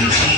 Yeah.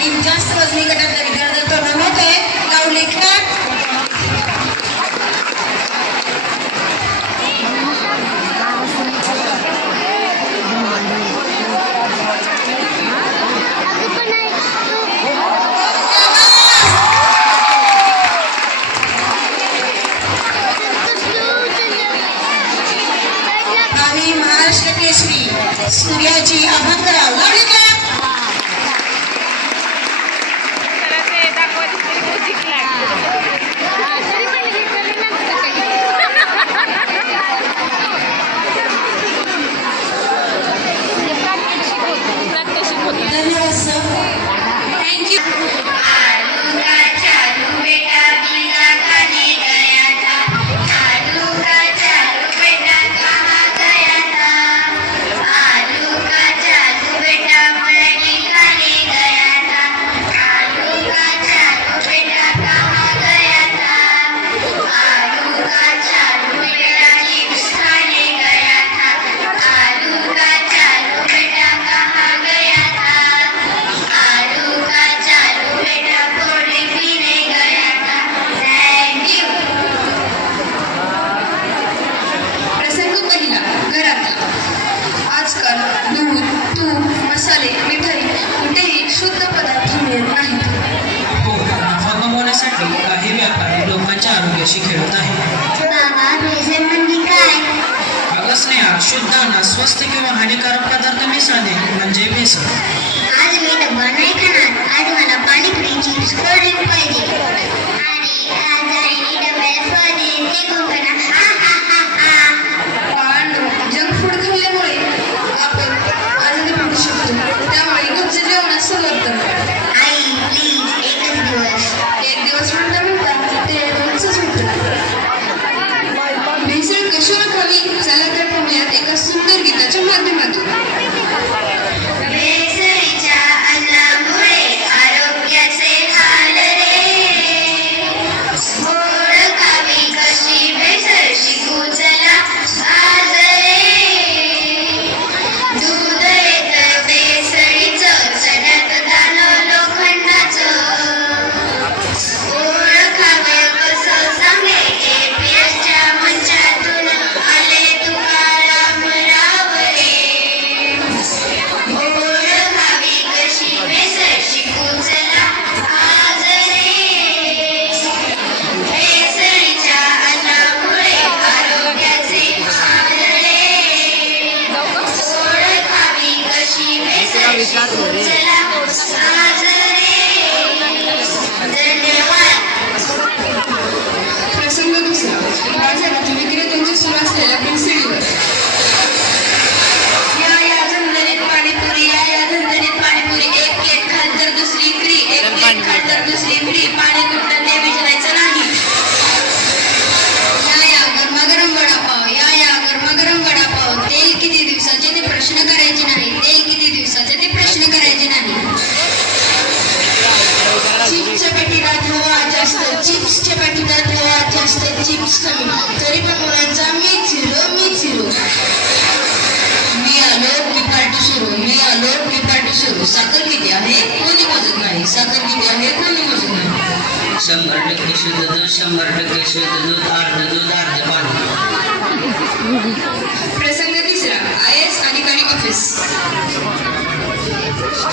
आणि जास्त वजनी गटात दर्जा तरुण होते लावले क्लॅप. महाराष्ट्र केसरी सूर्याची अभंगराव लावले क्लॅप. धन्यवाद सर, थँक्यू. शुद्ध पदार्थ मिळत नाहीत. हो, नफा कमवण्यासाठी काही व्यापारी लोकांच्या आरोग्याशी खेळत आहेत. बाबा, भेसळ म्हणजे काय? अगं स्नेहा, शुद्ध अन्न स्वस्त किंवा हानिकारक पदार्थ मिसळणे म्हणजे भेसळ. आज मी डब्बा नाही खाणार. आज मला पाणीपुरी, चिप्स, कोल्ड ड्रिंक पाहिजे. अरे, आज आईने डब्याला फळ दिले, ते कोण खाणार? हा हा हा हा. बाळांनो, जंक फूड खाल्ल्यामुळे आपण आनंद मिळू शकतो. त्यामुळे घरचे जेवणास सुरुवात करा. आई, प्लीज, एकच दिवस. एक दिवस म्हणता ते रोजच होतं. भेसळ कशी ओळखावी, चला तर पाहूयात एका सुंदर गीताच्या माध्यमातून. भेसळीच्या अन्नामुळे आरोग्याचे हाल रे. ओळखावी कशी भेसळ, शिकू चला आज रे. दूध येतं भेसळीचं, चण्यात दाणं लोखंडाचं. ओळखावे कसं सांगे, APSच्या मंचातून आले तुकाराम राव रे. ओळखावी कशी भेसळ, शिकू चला आज रे. भेसळीच्या अन्नामुळे आरोग्याचे हाल रे. ओळखावी कशी भेसळ, शिकू चला आज रे. धन्यवाद. प्रसंग दुसरा, बाजारात विक्रेत्यांची सुरू असलेल्या भेसळीवर. या झंझणीत पाणीपुरी, या झंझणीत पाणीपुरी. एक प्लेट खाल तर दुसरी फ्री, एक प्लेट खाल तर दुसरी फ्री. पाणी कुठलं ते विचारायचं नाही. या गरमागरम वडापाव, या गरमागरम वडापाव. तेल किती दिवसाचे ते प्रश्न करायचे नाही. तेल किती दिवसाचे ते प्रश्न करायचे नाही. चिप्सच्या पॅकेटात हवा जास्त, चिप्सच्या पॅकेटात हवा जास्त, चिप्स कमी. तरी पण मुलांचा मी झिरो. मी आलो की पार्टी सुरू, मी आलो की पार्टी सुरू. साखर किती आहे कोणी मोजत नाही, साखर किती आहे कोणी मोजत नाही. 100% शुद्ध दूध, 100% शुद्ध दूध, अर्ध दूध, अर्ध पाणी. प्रसंग तिसरा, IAS अधिकारी ऑफिस.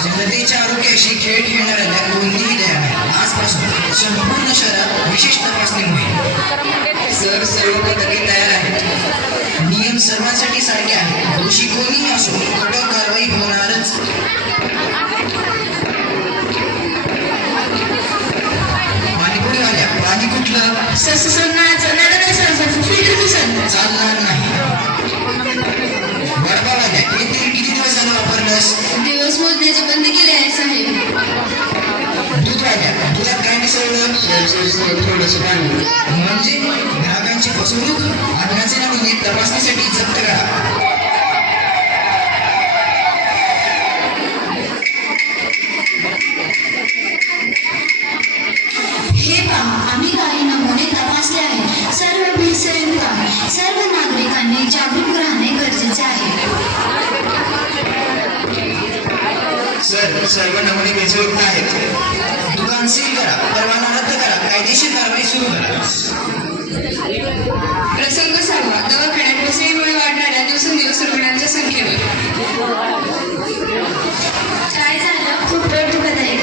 जनतेच्या आरोग्याशी खेळ खेळणाऱ्या कोणतीही दया नाही. आजपासून संपूर्ण शहरात विशेष तपासणी होईल. सर, सर्व पथके तयार आहेत. नियम सर्वांसाठी सारखे आहेत. दोषी कोणीही असो, कडक कारवाई होणारच. पाणीपुरीवाल्या, पाणी कुठलं? चालणार नाही. वडपावाल्या, हे तेल किती दिवस झालं वापरलंस? दिवस मोजण्याचे बंद केले आहे साहेब. दूधवाल्या, दुधात काय मिसळलं? थोडंसं पाणी. म्हणजे ग्राहकांची फसवणूक. अन्नाचे नमुने तपासणीसाठी जप्त करा. हे पहा, आम्ही काही नमुने तपासले आहेत. सर्व भेसळयुक्त आहे. सर्व नागरिकांनी जागरूक राहणे गरजेचे आहे. सर, सर्व नमुने भेसळयुक्त आहेत. दुकान सील करा, परवाना रद्द करा, कायदेशीर कारवाई सुरू करा. प्रसंग 6. दवाखान्यात भेसळीमुळे वाढणाऱ्या दिवसेंदिवस रुग्णांच्या संख्येवर. काय झालं? खूप पोट दुखत आहे.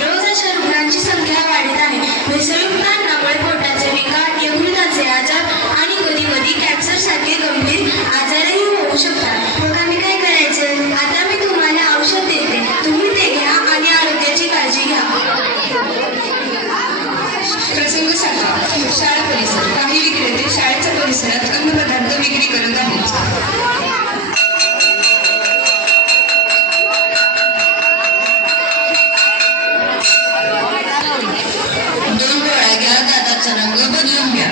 रोज अशा रुग्णांची संख्या वाढत आहे. भेसळयुक्त अन्नामुळे पोटाचे विकार, यकृताचे आजार आणि कधी कधी कॅन्सर सारखे गंभीर आजारही होऊ शकतात. मग आम्ही काय करायचं? आता मी तुम्हाला औषध देते, तुम्ही ते घ्या आणि आरोग्याची काळजी घ्या. प्रसंग 7. शाळा परिसर. काही विक्रेते शाळेच्या परिसरात अन्नपदार्थ विक्री करत आहेत. दोन गोळ्या घ्या, दाताचा रंग बदलून घ्या.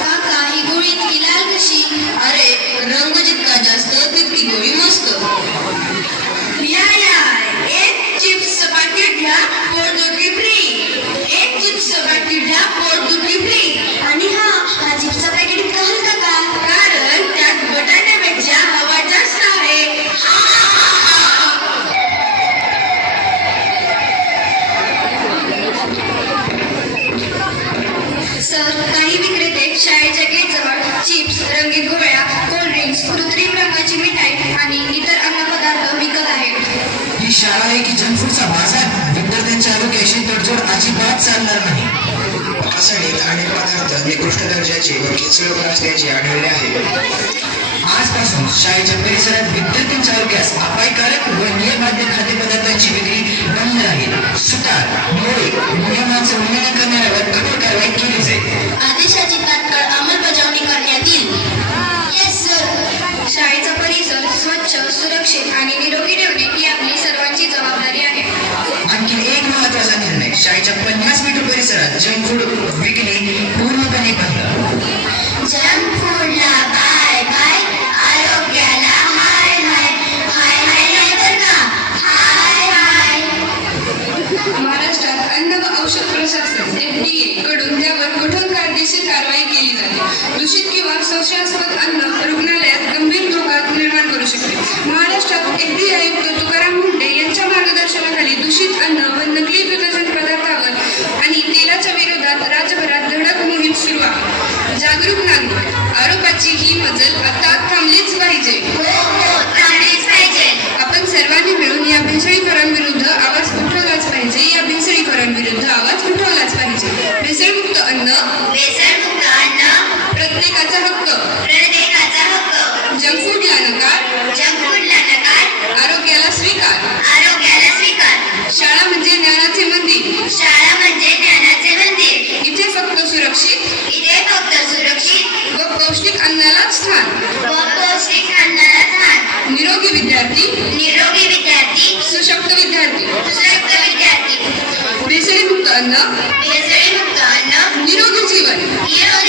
काका, ही गोळी इतकी लाल कशी? अरे, रंग जितका जास्त तितकी गोळी मस्त. या एक चिप्सचं पाकिट घ्या, पोटदुखी फ्री. एक चिप्सचं पाकिट घ्या, पोटदुखी फ्री. आणि हा चिप्सचा पॅकेट इतका हलका का? कारण त्यात बटाट्यापेक्षा हवा जास्त आहे. सर, काही विक्रेते शाळेच्या गेटजवळ चिप्स, रंगीत गोळ्या, कोल्ड्रिंक्स, कृत्रिम रंगाची मिठाई आणि इतर अन्नपदार्थ विकत आहेत. ही शाळा आहे की जंक फूडचा बाजार? विद्यार्थ्यांच्या आरोग्याशी तडजोड अजिबात चालणार नाही. रासायनिक अनेक पदार्थ निकृष्ट दर्जाचे व भेसळयुक्त असल्याचे आढळले आहे. आजपासून शाळेच्या परिसरात विद्यार्थ्यांच्या आरोग्यास अपायकारक व नियमबाह्य खाद्यपदार्थांची विक्री बंद राहील. सुतार, मोळे, नियमांचे उल्लंघन करणाऱ्यावर कठोर कारवाई केली जाईल. आदेशाची तात्काळ अंमलबजावणी करण्यात येईल. Yes sir. शाळेचा परिसर स्वच्छ, सुरक्षित आणि निरोगी ठेवणे ही आपली सर्वांची जबाबदारी आहे. आणखी एक महत्त्वाचा निर्णय, शाळेच्या 50 मीटर परिसरात जंक फूड विक्री पूर्णपणे बंद. जंक फूडला बाय बाय, आरोग्याला हाय हाय. हाय हाय नाही बरं का, हाय हाय. महाराष्ट्रात अन्न व औषध प्रशासन FDA कडून त्यावर कठोर कायदेशीर कारवाई केली जाते. दूषित किंवा संशयास्पद अन्न रुग्णालयात गंभीर धोका निर्माण करू शकते. महाराष्ट्रात FDA आयुक्त तुकाराम मुंढे यांच्या मार्गदर्शनाखाली दूषित अन्न व नकली दुधाजन्य पदार्थावर आणि तेलाच्या विरोधात राज्यभरात धडक मोहीम सुरू आहे. जागरूक नागरिक, आरोग्याची ही मजल आता थांबलीच पाहिजे. हो हो, थांबलीच पाहिजे. आपण सर्वांनी मिळून या भेसळीकरांविरुद्ध आवाज उठवलाच पाहिजे. या भेसळीकरांविरुद्ध आवाज उठवलाच पाहिजे. भेसळमुक्त अन्न, भेसळमुक्त अन्न प्रत्येकाचा हक्क. प्रत्येकाचा हक्क. जंक फूडला नकार, जंक फूडला नकार, आरोग्याला स्वीकार. आरोग्याला स्वीकार. शाळा म्हणजे ज्ञानाचे मंदिर. शाळा म्हणजे ज्ञानाचे मंदिर. इथे फक्त सुरक्षित इथे फक्त सुरक्षित व पौष्टिक अन्नालाच स्थान. व पौष्टिक अन्नाला स्थान. निरोगी विद्यार्थी, निरोगी विद्यार्थी, सुशक्त विद्यार्थी. सुशक्त विद्यार्थी. भेसळीमुक्त अन्न, भेसळीमुक्त अन्न, निरोगी जीवन. निरोगी